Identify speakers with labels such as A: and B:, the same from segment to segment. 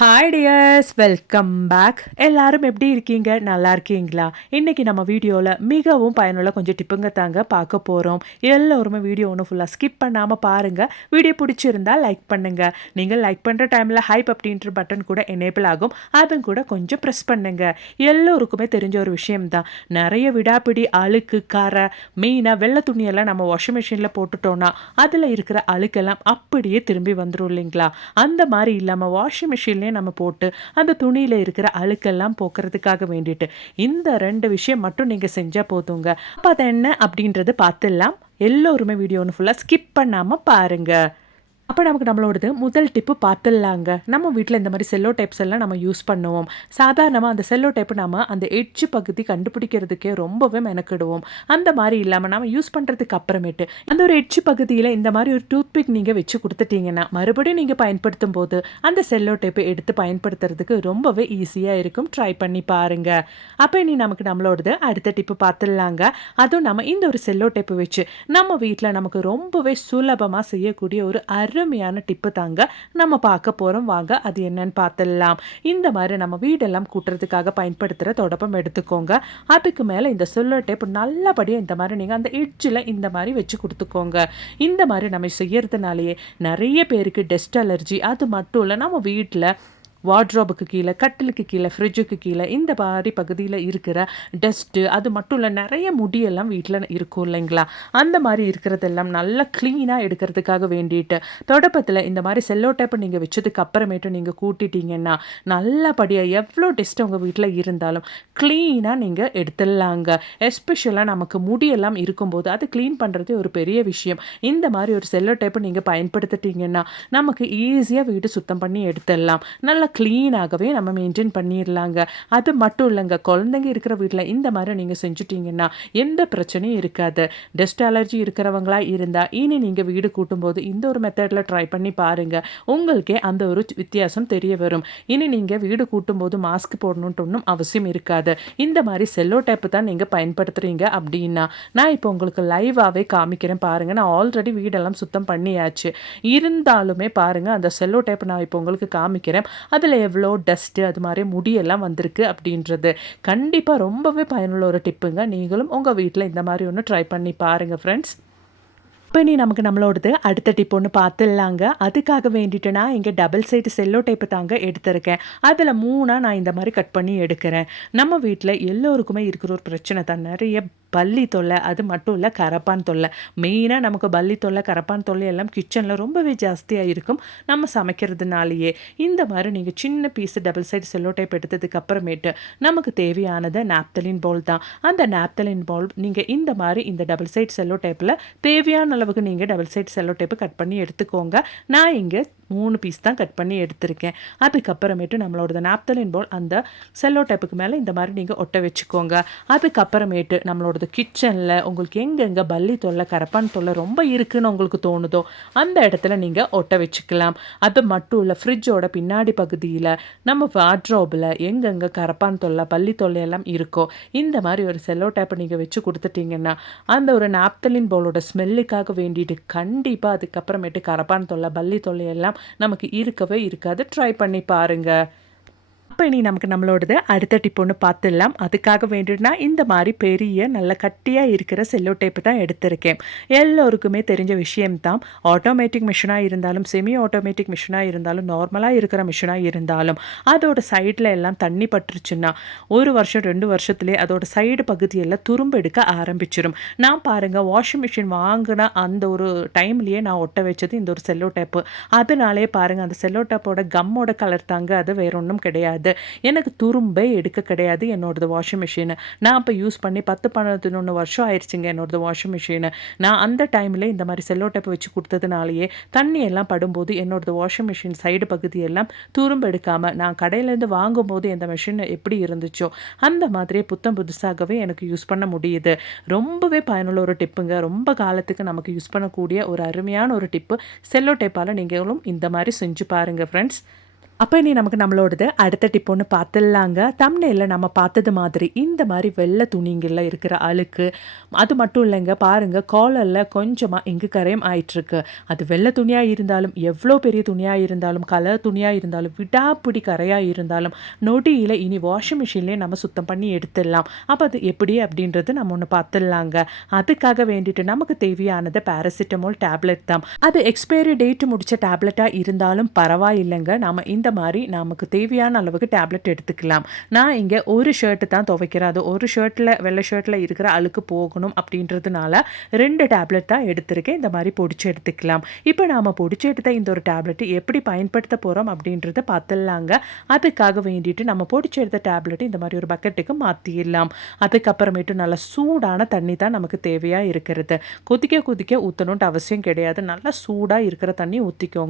A: hi tears welcome back எல்லாரும் எப்படி இருக்கீங்க நல்லா இருக்கீங்களா இன்றைக்கி நம்ம வீடியோவில் மிகவும் பயனுள்ள கொஞ்சம் டிப்புங்க தாங்க பார்க்க போகிறோம் எல்லோருமே வீடியோ ஒன்று ஃபுல்லாக ஸ்கிப் பண்ணாமல் பாருங்கள் வீடியோ பிடிச்சிருந்தால் லைக் பண்ணுங்கள் நீங்கள் லைக் பண்ணுற டைமில் ஹைப் அப்படின்ற பட்டன் கூட எனேபிள் ஆகும் அதுவும் கூட கொஞ்சம் ப்ரெஸ் பண்ணுங்கள் எல்லோருக்குமே தெரிஞ்ச ஒரு விஷயம்தான் நிறைய விடாப்பிடி அழுக்கு கரை மெயினாக வெள்ளை துணியெல்லாம் நம்ம வாஷிங் மிஷினில் போட்டுட்டோன்னா அதில் இருக்கிற அழுக்கெல்லாம் அப்படியே திரும்பி வந்துடும் இல்லைங்களா அந்த மாதிரி இல்லாமல் வாஷிங் மிஷின்லேயே உடனே நம்ம போட்டு அந்த துணியில் இருக்கிற அழுக்கெல்லாம் போக்குறதுக்காக வேண்டிட்டு இந்த ரெண்டு விஷயம் மட்டும் நீங்கள் செஞ்சால் போதுங்க அப்போ அது என்ன அப்படின்றது பார்த்துடலாம் எல்லோருமே வீடியோன்னு ஃபுல்லாக ஸ்கிப் பண்ணாமல் பாருங்கள் அப்போ நமக்கு நம்மளோடது முதல் டிப்பு பார்த்துடலாங்க நம்ம வீட்டில் இந்த மாதிரி செல்லோ டைப்ஸ் எல்லாம் நம்ம யூஸ் பண்ணுவோம் சாதாரணமாக அந்த செல்லோ டைப்பு நம்ம அந்த எட்ஜு பகுதி கண்டுபிடிக்கிறதுக்கே ரொம்பவே மெனக்கிடுவோம் அந்த மாதிரி இல்லாமல் நம்ம யூஸ் பண்ணுறதுக்கு அப்புறமேட்டு அந்த ஒரு எட்ஜு பகுதியில் இந்த மாதிரி ஒரு டூத்பிக் நீங்கள் வச்சு கொடுத்துட்டீங்கன்னா மறுபடியும் நீங்கள் பயன்படுத்தும் போது அந்த செல்லோ டைப்பை எடுத்து பயன்படுத்துறதுக்கு ரொம்பவே ஈஸியாக இருக்கும் ட்ரை பண்ணி பாருங்க அப்போ இனி நமக்கு நம்மளோடது அடுத்த டிப்பு பார்த்துடலாங்க அதுவும் நம்ம இந்த ஒரு செல்லோ டைப்பு வச்சு நம்ம வீட்டில் நமக்கு ரொம்பவே சுலபமாக செய்யக்கூடிய ஒரு அரு அருமையான டிப்பு தாங்க நம்ம பார்க்க போகிறோம் வாங்க அது என்னன்னு பார்த்துடலாம் இந்த மாதிரி நம்ம வீடெல்லாம் கூட்டுறதுக்காக பயன்படுத்துகிற தொடப்பம் எடுத்துக்கோங்க அதுக்கு மேலே இந்த சொல்லர் டேப் நல்லபடியாக இந்த மாதிரி நீங்கள் அந்த எட்ஜில் இந்த மாதிரி வச்சு கொடுத்துக்கோங்க இந்த மாதிரி நம்ம செய்யறதுனாலேயே நிறைய பேருக்கு டெஸ்ட் அலர்ஜி அது மட்டும் இல்லை நம்ம வீட்டில் வார்ட்ரோபுக்கு கீழே கட்டிலுக்கு கீழே ஃப்ரிட்ஜுக்கு கீழே இந்த மாதிரி பகுதியில் இருக்கிற டஸ்ட்டு அது மட்டும் இல்லை நிறைய முடியெல்லாம் வீட்டில் இருக்கும் இல்லைங்களா அந்த மாதிரி இருக்கிறதெல்லாம் நல்லா க்ளீனாக எடுக்கிறதுக்காக வேண்டிட்டு தொடப்பத்தில் இந்த மாதிரி செல்லோ டேப்பை நீங்கள் வச்சதுக்கு அப்புறமேட்டு நீங்கள் கூட்டிட்டீங்கன்னா நல்லபடியாக எவ்வளோ டஸ்ட் உங்கள் வீட்டில் இருந்தாலும் க்ளீனாக நீங்கள் எடுத்துடலாங்க எஸ்பெஷலாக நமக்கு முடியெல்லாம் இருக்கும்போது அது க்ளீன் பண்ணுறதே ஒரு பெரிய விஷயம் இந்த மாதிரி ஒரு செல்லோ டேப்பை நீங்கள் பயன்படுத்திட்டீங்கன்னா நமக்கு ஈஸியாக வீடு சுத்தம் பண்ணி எடுத்துடலாம் நல்லா க்ளீனாகவே நம்ம மெயின்டைன் பண்ணிடலாங்க அது மட்டும் இல்லைங்க குழந்தைங்க இருக்கிற வீட்டில் இந்த மாதிரி நீங்கள் செஞ்சுட்டிங்கன்னா எந்த பிரச்சனையும் இருக்காது டஸ்ட் அலர்ஜி இருக்கிறவங்களா இருந்தால் இனி நீங்கள் வீடு கூட்டும்போது இந்த ஒரு மெத்தடில் ட்ரை பண்ணி பாருங்கள் உங்களுக்கே அந்த ஒரு வித்தியாசம் தெரிய வரும் இனி நீங்கள் வீடு கூட்டும்போது மாஸ்க் போடணுன்ட்டு ஒன்றும் அவசியம் இருக்காது இந்த மாதிரி செல்லோ டேப்பு தான் நீங்கள் பயன்படுத்துகிறீங்க அப்படின்னா நான் இப்போ உங்களுக்கு லைவாகவே காமிக்கிறேன் பாருங்கள் நான் ஆல்ரெடி வீடெல்லாம் சுத்தம் பண்ணியாச்சு இருந்தாலுமே பாருங்கள் அந்த செல்லோ டேப் நான் இப்போ உங்களுக்கு காமிக்கிறேன் அதில் எவ்வளோ டஸ்ட்டு அது மாதிரி முடியெல்லாம் வந்திருக்கு அப்படின்றது கண்டிப்பாக ரொம்பவே பயனுள்ள ஒரு டிப்புங்க நீங்களும் உங்கள் வீட்டில் இந்த மாதிரி ஒன்று ட்ரை பண்ணி பாருங்கள் ஃப்ரெண்ட்ஸ் இப்போ நீ நமக்கு நம்மளோடது அடுத்த டிப் ஒன்று பார்த்துடலாங்க அதுக்காக வேண்டிட்டு நான் இங்கே டபுள் சைடு செல்லோ டைப்பு தாங்க எடுத்திருக்கேன் அதில் மூணாக நான் இந்த மாதிரி கட் பண்ணி எடுக்கிறேன் நம்ம வீட்டில் எல்லோருக்குமே இருக்கிற ஒரு பிரச்சனை தான் நிறைய பள்ளி தொல்லை அது மட்டும் இல்லை கரப்பான் தொல்லை மெயினாக நமக்கு பள்ளி தொல்லை கரப்பான் தொல்லை எல்லாம் கிச்சனில் ரொம்பவே ஜாஸ்தியாக இருக்கும் நம்ம சமைக்கிறதுனாலேயே இந்த மாதிரி நீங்கள் சின்ன piece double side cello tape எடுத்ததுக்கு அப்புறமேட்டு நமக்கு தேவையானது நாப்தலின் பால் தான் அந்த நாப்தலின் பால் நீங்கள் இந்த மாதிரி இந்த டபுள் சைடு செல்லோ டைப்பில் தேவையான அளவுக்கு நீங்கள் double side cello tape cut பண்ணி எடுத்துக்கோங்க நான் இங்கே மூணு பீஸ் தான் கட் பண்ணி எடுத்திருக்கேன் அதுக்கப்புறமேட்டு நம்மளோட நாப்தலின் போல் அந்த செல்லோ டைப்புக்கு மேலே இந்த மாதிரி நீங்கள் ஒட்ட வச்சுக்கோங்க அதுக்கப்புறமேட்டு நம்மளோட கிச்சனில் உங்களுக்கு எங்கெங்கே பல்லி தொல்லை கரப்பான் தொல்லை ரொம்ப இருக்குதுன்னு உங்களுக்கு தோணுதோ அந்த இடத்துல நீங்கள் ஒட்ட வச்சுக்கலாம் அது மட்டும் இல்லை ஃப்ரிட்ஜோட பின்னாடி பகுதியில் நம்ம வாட்ரோபில் எங்கெங்கே கரப்பான் தொல்லை பள்ளி தொல்லை எல்லாம் இருக்கோ இந்த மாதிரி ஒரு செல்லோ டைப்பை நீங்கள் வச்சு கொடுத்துட்டீங்கன்னா அந்த ஒரு நாப்தலின் போலோட ஸ்மெல்லுக்காக வேண்டிட்டு கண்டிப்பாக அதுக்கப்புறமேட்டு கரப்பான் தொல்லை பள்ளி தொல்லை எல்லாம் நமக்கு இருக்கவே இருக்காது ட்ரை பண்ணி பாருங்கள் அப்போ இனி நமக்கு நம்மளோடது அடுத்த டிப் ஒன்று பார்த்துடலாம் அதுக்காக வேண்டினா இந்த மாதிரி பெரிய நல்ல கட்டியாக இருக்கிற செல்லோ டேப்பு தான் எடுத்திருக்கேன் எல்லோருக்குமே தெரிஞ்ச விஷயம்தான் ஆட்டோமேட்டிக் மிஷினாக இருந்தாலும் செமி ஆட்டோமேட்டிக் மிஷினாக இருந்தாலும் நார்மலாக இருக்கிற மிஷினாக இருந்தாலும் அதோட சைடில் எல்லாம் தண்ணி பட்டுருச்சுன்னா ஒரு வருஷம் ரெண்டு வருஷத்துலேயே அதோட சைடு பகுதியெல்லாம் துரும்பு எடுக்க ஆரம்பிச்சிடும் நான் பாருங்கள் வாஷிங் மிஷின் வாங்கின அந்த ஒரு டைம்லேயே நான் ஒட்ட வச்சது இந்த ஒரு செல்லோ டேப்பு அதனாலே பாருங்கள் அந்த செல்லோ டேப்போட கம்மோட கலர் தாங்க அது வேற ஒன்றும் கிடையாது இருந்தது எனக்கு துரும்பே எடுக்க கிடையாது என்னோடது வாஷிங் மிஷின் நான் அப்போ யூஸ் பண்ணி பத்து பதினொன்று வருஷம் ஆயிடுச்சுங்க என்னோடது வாஷிங் மிஷினு நான் அந்த டைமில் இந்த மாதிரி செல்லோ டேப் வச்சு கொடுத்ததுனாலேயே தண்ணி எல்லாம் படும்போது என்னோடது வாஷிங் மிஷின் சைடு பகுதியெல்லாம் துரும்பு எடுக்காமல் நான் கடையிலேருந்து வாங்கும்போது இந்த மிஷின் எப்படி இருந்துச்சோ அந்த மாதிரியே புத்தம் புதுசாகவே எனக்கு யூஸ் பண்ண முடியுது ரொம்பவே பயனுள்ள ஒரு டிப்புங்க ரொம்ப காலத்துக்கு நமக்கு யூஸ் பண்ணக்கூடிய ஒரு அருமையான ஒரு டிப்பு செல்லோ டேப்பால் நீங்களும் இந்த மாதிரி செஞ்சு பாருங்கள் ஃப்ரெண்ட்ஸ் அப்போ இனி நமக்கு நம்மளோடது அடுத்த டிப்போன்னு பார்த்துடலாங்க தம்னையில் நம்ம பார்த்தது மாதிரி இந்த மாதிரி வெள்ளை துணிங்களில் இருக்கிற அழுக்கு அது மட்டும் இல்லைங்க பாருங்கள் காலரில் கொஞ்சமாக எங்கு கரையும் ஆயிட்டுருக்கு அது வெள்ளை துணியாக இருந்தாலும் எவ்வளோ பெரிய துணியாக இருந்தாலும் கலர் துணியாக இருந்தாலும் விடாப்பிடி கரையாக இருந்தாலும் நொடியில் இனி வாஷிங் மிஷின்லேயே நம்ம சுத்தம் பண்ணி எடுத்துடலாம் அப்போ அது எப்படி அப்படின்றது நம்ம ஒன்று பார்த்துடலாங்க அதுக்காக வேண்டிட்டு நமக்கு தேவையானது பேராசிட்டமால் டேப்லெட் தான் அது எக்ஸ்பைரி டேட் முடித்த டேப்லெட்டாக இருந்தாலும் பரவாயில்லைங்க நம்ம இந்த மாதிரி நமக்கு தேவையான அளவுக்கு டேப்லெட் எடுத்துக்கலாம் நான் இங்கே ஒரு ஷர்ட்டு தான் துவைக்கிறேன் அது ஒரு ஷர்ட்டில் வெள்ளை ஷர்ட்டில் இருக்கிற அழுக்கு போகணும் அப்படின்றதுனால ரெண்டு டேப்லெட் தான் எடுத்திருக்கேன் இந்த மாதிரி பொடிச்சு எடுத்துக்கலாம் இப்போ நாம் பொடிச்சு எடுத்த இந்த ஒரு டேப்லெட் எப்படி பயன்படுத்த போகிறோம் அப்படின்றத பார்த்துடலாங்க அதுக்காக வேண்டிட்டு நம்ம பொடிச்சு எடுத்த டேப்லெட் இந்த மாதிரி ஒரு பக்கெட்டுக்கு மாற்றிடலாம் அதுக்கப்புறமேட்டு நல்லா சூடான தண்ணி தான் நமக்கு தேவையாக இருக்கிறது கொதிக்க கொதிக்க ஊற்றணுன்ட்டு அவசியம் கிடையாது நல்லா சூடாக இருக்கிற தண்ணி ஊற்றிக்கோங்க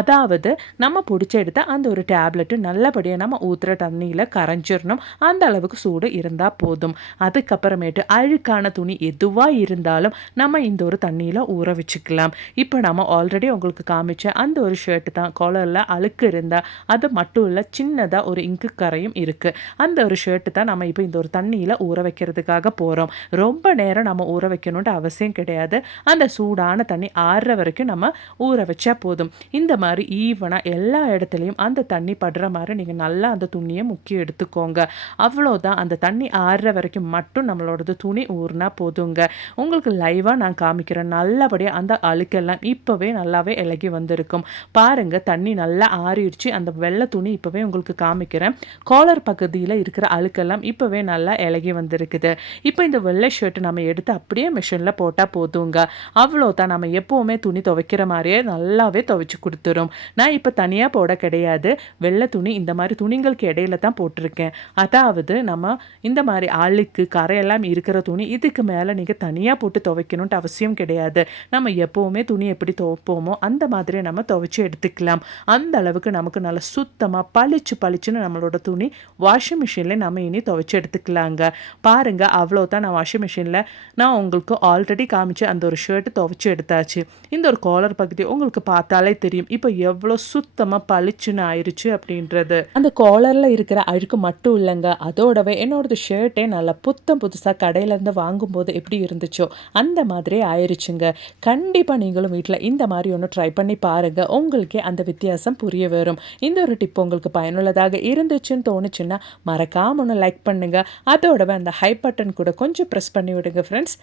A: அதாவது நம்ம பொடிச்சு எடுத்த அந்த ஒரு டேப்லெட்டு நல்லபடியாக நம்ம ஊற்றுற தண்ணியில் கரைஞ்சிடணும் அந்த அளவுக்கு சூடு இருந்தால் போதும் அதுக்கப்புறமேட்டு அழுக்கான துணி எதுவாக இருந்தாலும் நம்ம இந்த ஒரு தண்ணியில் ஊற வச்சுக்கலாம் இப்போ நம்ம ஆல்ரெடி உங்களுக்கு காமிச்ச அந்த ஒரு ஷர்ட்டு தான் காலரில் அழுக்கு இருந்தால் அது மட்டும் இல்லை சின்னதாக ஒரு இங்கு கரையும் இருக்குது அந்த ஒரு ஷர்ட்டு தான் நம்ம இப்போ இந்த ஒரு தண்ணியில் ஊற வைக்கிறதுக்காக போகிறோம் ரொம்ப நேரம் நம்ம ஊற வைக்கணுன்ற அவசியம் கிடையாது அந்த சூடான தண்ணி ஆறுற வரைக்கும் நம்ம ஊற வச்சா போதும் இந்த மாதிரி ஈவனாக எல்லா இடத்துலையும் அந்த தண்ணி படுற மாதிரி நீங்கள் நல்லா அந்த துணியை முக்கி எடுத்துக்கோங்க அவ்வளோதான் அந்த தண்ணி ஆறுற வரைக்கும் மட்டும் நம்மளோடது துணி ஊறினா போதுங்க உங்களுக்கு லைவாக நான் காமிக்கிறேன் நல்லபடியாக அந்த அழுக்கெல்லாம் இப்போவே நல்லாவே இலகி வந்திருக்கும் பாருங்கள் தண்ணி நல்லா ஆறிடுச்சு அந்த வெள்ளை துணி இப்போவே உங்களுக்கு காமிக்கிறேன் காலர் பகுதியில் இருக்கிற அழுக்கெல்லாம் இப்போவே நல்லா இலகி வந்திருக்குது இப்போ இந்த வெள்ளை ஷர்ட் நம்ம எடுத்து அப்படியே மிஷினில் போட்டால் போதுங்க அவ்வளோதான் நம்ம எப்போவுமே துணி துவைக்கிற மாதிரியே நல்லாவே துவைச்சி கொடுத்துரும் நான் இப்போ தனியாக போட கிடையாது கிடையாது வெள்ளை துணி இந்த மாதிரி துணிங்களுக்கு இடையில தான் போட்டிருக்கேன் அதாவது நம்ம இந்த மாதிரி அழுக்கு கரையெல்லாம் இருக்கிற துணி இதுக்கு மேலே நீங்கள் தனியாக போட்டு துவைக்கணுன்ட்டு அவசியம் கிடையாது நம்ம எப்போவுமே துணி எப்படி துவைப்போமோ அந்த மாதிரி நம்ம துவைச்சி எடுத்துக்கலாம் அந்த அளவுக்கு நமக்கு நல்லா சுத்தமாக பளிச்சு பளிச்சுன்னு நம்மளோட துணி வாஷிங் மிஷினில் நம்ம இனி துவைச்சி எடுத்துக்கலாங்க பாருங்கள் அவ்வளோ தான் நான் வாஷிங் மிஷினில் நான் உங்களுக்கு ஆல்ரெடி காமிச்சு அந்த ஒரு ஷர்ட்டு துவைச்சி எடுத்தாச்சு இந்த ஒரு காலர் பகுதி உங்களுக்கு பார்த்தாலே தெரியும் இப்போ எவ்வளோ சுத்தமாக பளிச்சு ஃபங்க்ஷன் ஆயிடுச்சு அப்படின்றது அந்த காலரில் இருக்கிற அழுக்கு மட்டும் இல்லைங்க அதோடவே என்னோடது ஷர்ட்டே நல்லா புத்தம் புதுசாக கடையிலேருந்து வாங்கும்போது எப்படி இருந்துச்சோ அந்த மாதிரி ஆயிடுச்சுங்க கண்டிப்பாக நீங்களும் வீட்டில் இந்த மாதிரி ஒன்று ட்ரை பண்ணி பாருங்கள் உங்களுக்கே அந்த வித்தியாசம் புரிய வரும் இந்த ஒரு டிப் உங்களுக்கு பயனுள்ளதாக இருந்துச்சுன்னு தோணுச்சுன்னா மறக்காம ஒன்று லைக் பண்ணுங்கள் அதோடவே அந்த ஹை பட்டன் கூட கொஞ்சம் ப்ரெஸ் பண்ணி விடுங்க ஃப்ரெண்ட்ஸ்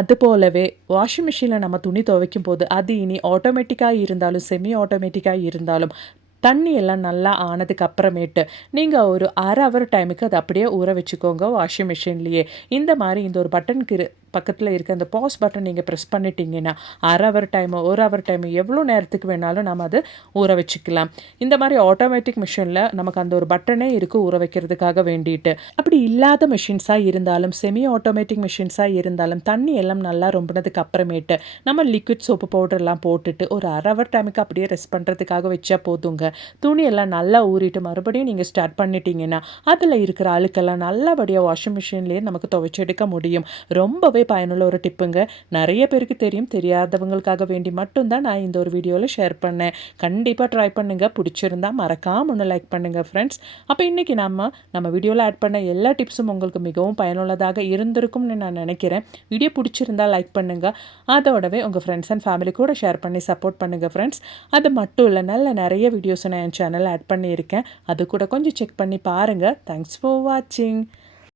A: அது போலவே வாஷிங் மிஷினில் நம்ம துணி துவைக்கும் போது அது இனி ஆட்டோமேட்டிக்காக இருந்தாலும் செமி ஆட்டோமேட்டிக்காக இருந்தாலும் தண்ணி எல்லாம் நல்லா ஆனதுக்கு அப்புறமேட்டு நீங்கள் ஒரு அரை ஹவர் டைமுக்கு அதை அப்படியே ஊற வச்சுக்கோங்க வாஷிங் மிஷின்லேயே இந்த மாதிரி இந்த ஒரு பட்டனுக்கு பக்கத்தில் இருக்க அந்த பாஸ் பட்டன் நீங்கள் ப்ரெஸ் பண்ணிட்டீங்கன்னா அரை ஹவர் டைமோ ஒரு ஹவர் டைமோ எவ்வளோ நேரத்துக்கு வேணாலும் நம்ம அது ஊற வச்சுக்கலாம் இந்த மாதிரி ஆட்டோமேட்டிக் மிஷினில் நமக்கு அந்த ஒரு பட்டனே இருக்குது ஊற வைக்கிறதுக்காக வேண்டிட்டு அப்படி இல்லாத மிஷின்ஸாக இருந்தாலும் செமி ஆட்டோமேட்டிக் மிஷின்ஸாக இருந்தாலும் தண்ணி எல்லாம் நல்லா ரொம்பினதுக்கு அப்புறமேட்டு நம்ம லிக்விட் சோப்பு பவுடர்லாம் போட்டுட்டு ஒரு அரை ஹவர் டைமுக்கு அப்படியே ரெஸ்ட் பண்ணுறதுக்காக வச்சா போதுங்க துணியெல்லாம் நல்லா ஊறிட்டு மறுபடியும் நீங்கள் ஸ்டார்ட் பண்ணிட்டீங்கன்னா அதில் இருக்கிற அழுக்கெல்லாம் நல்லபடியாக வாஷிங் மிஷின்லேயே நமக்கு துவைச்செடுக்க முடியும் ரொம்பவே பயனுள்ள ஒரு டிப்புங்க நிறைய பேருக்கு தெரியும் தெரியாதவங்களுக்காக வேண்டி மட்டும்தான் நான் இந்த ஒரு வீடியோவில் ஷேர் பண்ணேன் கண்டிப்பாக ட்ரை பண்ணுங்கள் பிடிச்சிருந்தா மறக்காமல் ஒன்று லைக் பண்ணுங்கள் ஃப்ரெண்ட்ஸ் அப்போ இன்றைக்கி நம்ம நம்ம வீடியோவில் ஆட் பண்ண எல்லா டிப்ஸும் உங்களுக்கு மிகவும் பயனுள்ளதாக இருந்திருக்கும்னு நான் நினைக்கிறேன் வீடியோ பிடிச்சிருந்தால் லைக் பண்ணுங்கள் அதோடவே உங்கள் ஃப்ரெண்ட்ஸ் அண்ட் ஃபேமிலி கூட ஷேர் பண்ணி சப்போர்ட் பண்ணுங்கள் ஃப்ரெண்ட்ஸ் அது மட்டும் இல்லை நல்ல நிறைய வீடியோஸ் நான் என் சேனல் ஆட் பண்ணியிருக்கேன் அது கூட கொஞ்சம் செக் பண்ணி பாருங்கள் தேங்க்ஸ் ஃபார் வாட்சிங்